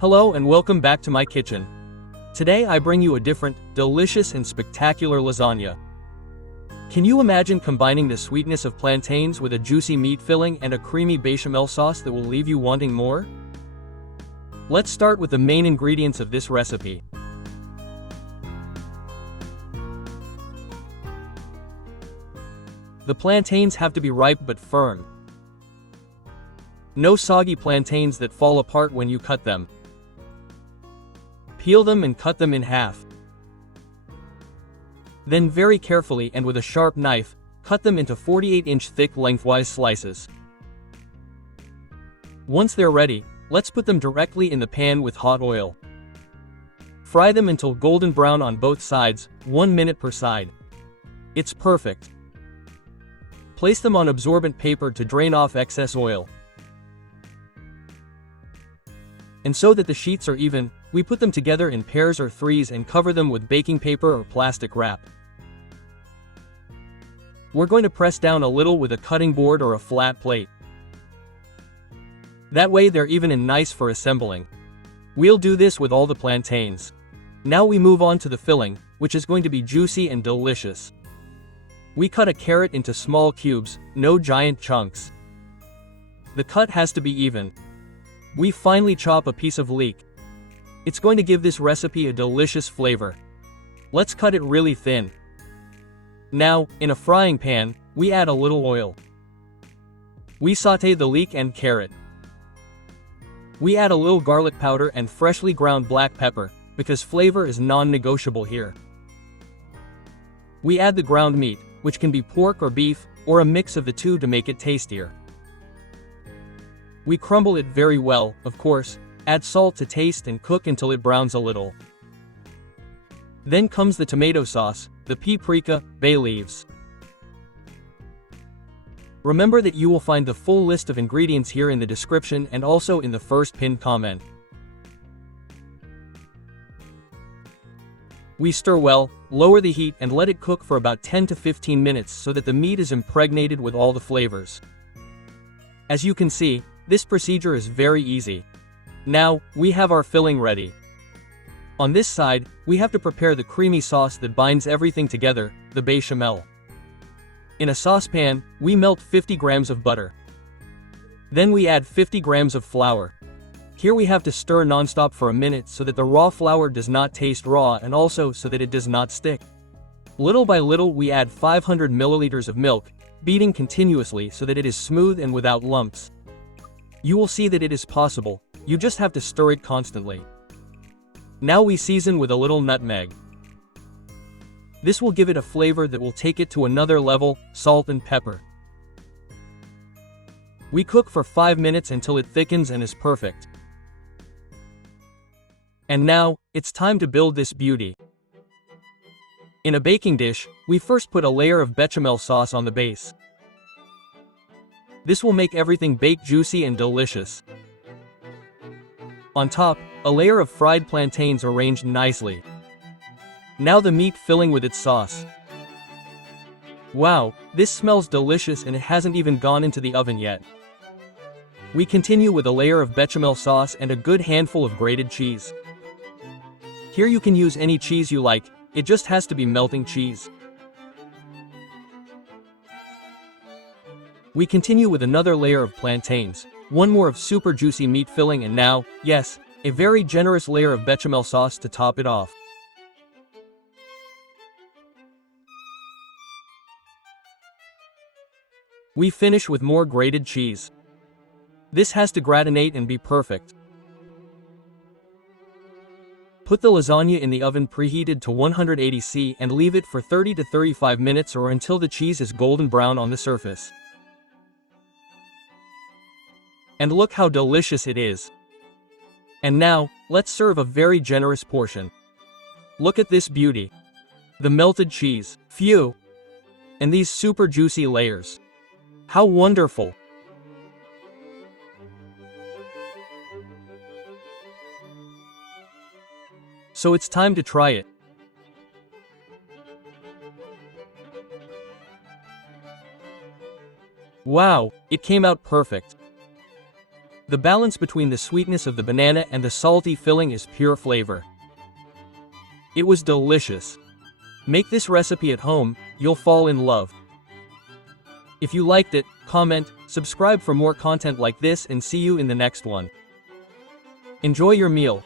Hello and welcome back to my kitchen. Today I bring you a different, delicious and spectacular lasagna. Can you imagine combining the sweetness of plantains with a juicy meat filling and a creamy bechamel sauce that will leave you wanting more? Let's start with the main ingredients of this recipe. The plantains have to be ripe but firm. No soggy plantains that fall apart when you cut them. Peel them and cut them in half. Then very carefully and with a sharp knife, cut them into 48-inch thick lengthwise slices. Once they're ready, let's put them directly in the pan with hot oil. Fry them until golden brown on both sides, 1 minute per side. It's perfect. Place them on absorbent paper to drain off excess oil. And so that the sheets are even, we put them together in pairs or threes and cover them with baking paper or plastic wrap. We're going to press down a little with a cutting board or a flat plate. That way they're even and nice for assembling. We'll do this with all the plantains. Now we move on to the filling, which is going to be juicy and delicious. We cut a carrot into small cubes, no giant chunks. The cut has to be even. We finely chop a piece of leek. It's going to give this recipe a delicious flavor. Let's cut it really thin. Now, in a frying pan, we add a little oil. We sauté the leek and carrot. We add a little garlic powder and freshly ground black pepper, because flavor is non-negotiable here. We add the ground meat, which can be pork or beef, or a mix of the two to make it tastier. We crumble it very well, of course, add salt to taste and cook until it browns a little. Then comes the tomato sauce, the paprika, bay leaves. Remember that you will find the full list of ingredients here in the description and also in the first pinned comment. We stir well, lower the heat and let it cook for about 10 to 15 minutes so that the meat is impregnated with all the flavors. As you can see, this procedure is very easy. Now, we have our filling ready. On this side, we have to prepare the creamy sauce that binds everything together, the bechamel. In a saucepan, we melt 50 grams of butter. Then we add 50 grams of flour. Here we have to stir non-stop for a minute so that the raw flour does not taste raw and also so that it does not stick. Little by little we add 500 milliliters of milk, beating continuously so that it is smooth and without lumps. You will see that it is possible, you just have to stir it constantly. Now we season with a little nutmeg. This will give it a flavor that will take it to another level, salt and pepper. We cook for 5 minutes until it thickens and is perfect. And now, it's time to build this beauty. In a baking dish, we first put a layer of bechamel sauce on the base. This will make everything bake juicy and delicious. On top, a layer of fried plantains arranged nicely. Now the meat filling with its sauce. Wow, this smells delicious and it hasn't even gone into the oven yet. We continue with a layer of bechamel sauce and a good handful of grated cheese. Here you can use any cheese you like, it just has to be melting cheese. We continue with another layer of plantains, one more of super juicy meat filling and now, yes, a very generous layer of bechamel sauce to top it off. We finish with more grated cheese. This has to gratinate and be perfect. Put the lasagna in the oven preheated to 180 C and leave it for 30 to 35 minutes or until the cheese is golden brown on the surface. And look how delicious it is. And now, let's serve a very generous portion. Look at this beauty. The melted cheese, phew! And these super juicy layers. How wonderful! So it's time to try it. Wow, it came out perfect. The balance between the sweetness of the banana and the salty filling is pure flavor. It was delicious. Make this recipe at home, you'll fall in love. If you liked it, comment, subscribe for more content like this, and see you in the next one. Enjoy your meal.